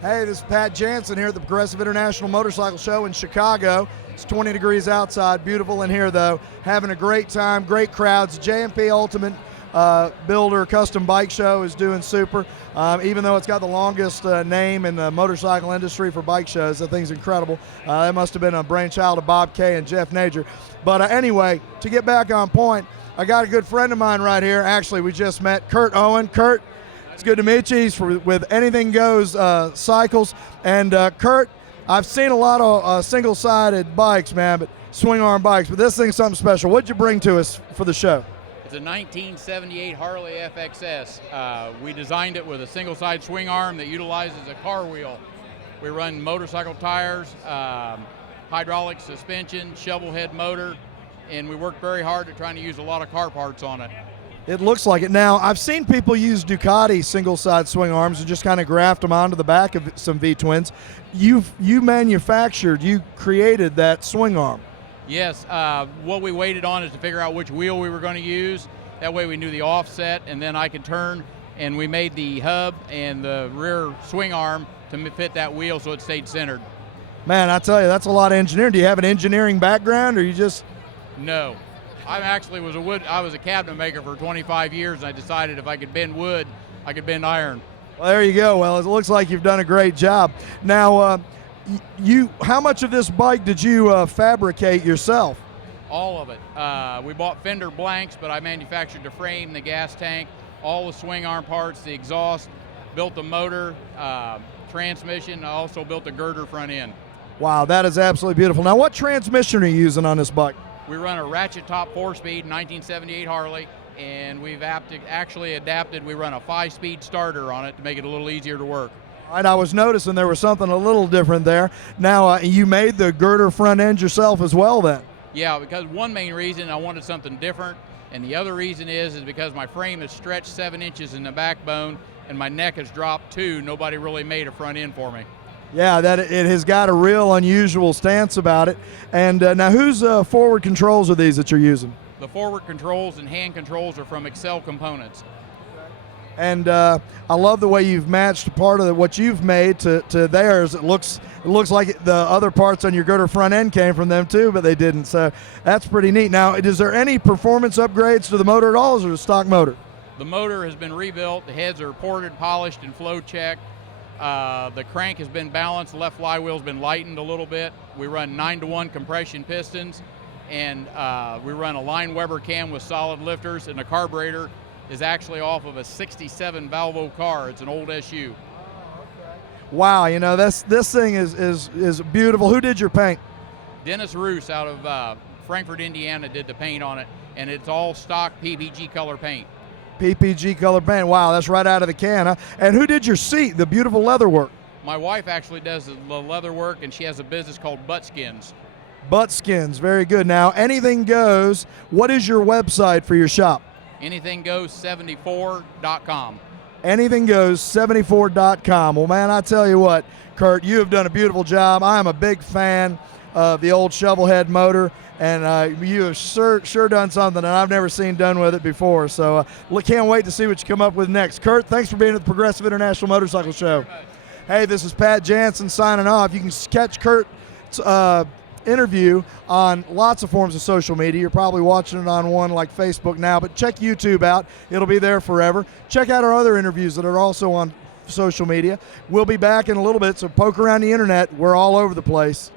Hey, this is Pat Jansen here at the Progressive International Motorcycle Show in Chicago. It's 20 degrees outside, beautiful in here though. Having a great time, great crowds. J&P Ultimate Builder Custom Bike Show is doing super. Even though it's got the longest name in the motorcycle industry for bike shows, that thing's incredible. That must have been a brainchild of Bob Kay and Jeff Nager. But anyway, to get back on point, I got a good friend of mine right here. Actually, we just met Curt Owen. Curt, it's good to meet you. He's with Anything Goes Cycles. And Curt, I've seen a lot of single-sided bikes, man, but swing arm bikes. But this thing's something special. What'd you bring to us for the show? It's a 1978 Harley FXS. We designed it with a single-side swing arm that utilizes a car wheel. We run motorcycle tires, hydraulic suspension, shovel head motor, and we worked very hard at trying to use a lot of car parts on it. It looks like it. Now, I've seen people use Ducati single-side swing arms and just kind of graft them onto the back of some V-twins. You created that swing arm. Yes, what we waited on is to figure out which wheel we were going to use. That way we knew the offset, and then I could turn, and we made the hub and the rear swing arm to fit that wheel so it stayed centered. Man, I tell you, that's a lot of engineering. Do you have an engineering background, or you just... No. I was a cabinet maker for 25 years, and I decided if I could bend wood, I could bend iron. Well, there you go. Well, it looks like you've done a great job. Now, how much of this bike did you fabricate yourself? All of it. We bought fender blanks, but I manufactured the frame, the gas tank, all the swing arm parts, the exhaust, built the motor, transmission. I also built the girder front end. Wow, that is absolutely beautiful. Now, what transmission are you using on this bike? We run a ratchet top 4-speed 1978 Harley, and we've actually adapted. We run a 5-speed starter on it to make it a little easier to work. All right, I was noticing there was something a little different there. Now, you made the girder front end yourself as well then? Yeah, because one main reason I wanted something different, and the other reason is because my frame is stretched 7 inches in the backbone, and my neck has dropped 2. Nobody really made a front end for me. Yeah, that it has got a real unusual stance about it. And now, whose forward controls are these that you're using? The forward controls and hand controls are from Excel Components. And I love the way you've matched part of what you've made to theirs. It looks like the other parts on your girder front end came from them too, but they didn't. So that's pretty neat. Now, is there any performance upgrades to the motor at all, or is it a stock motor? The motor has been rebuilt. The heads are ported, polished, and flow checked. The crank has been balanced. The left flywheel's been lightened a little bit. We run 9-to-1 compression pistons, and we run a Leineweber cam with solid lifters, and the carburetor is actually off of a 67 Valvo car. It's an old SU. Oh, okay. Wow, you know, this thing is beautiful. Who did your paint? Dennis Roos out of Frankfort, Indiana did the paint on it, and it's all stock PPG color paint. PPG color paint. Wow, that's right out of the can, huh? And who did your seat, the beautiful leather work? My wife actually does the leather work, and she has a business called Butt Skins. Butt Skins, very good. Now, Anything Goes, what is your website for your shop? AnythingGoes74.com. AnythingGoes74.com. Well, man, I tell you what, Curt, you have done a beautiful job. I am a big fan of the old shovel head motor, and you have sure done something that I've never seen done with it before. So can't wait to see what you come up with next. Curt, thanks for being at the Progressive International Motorcycle Show. Hey, this is Pat Jansen signing off. You can catch Curt's interview on lots of forms of social media. You're probably watching it on one like Facebook now, but check YouTube out. It'll be there forever. Check out our other interviews that are also on social media. We'll be back in a little bit, so poke around the internet. We're all over the place.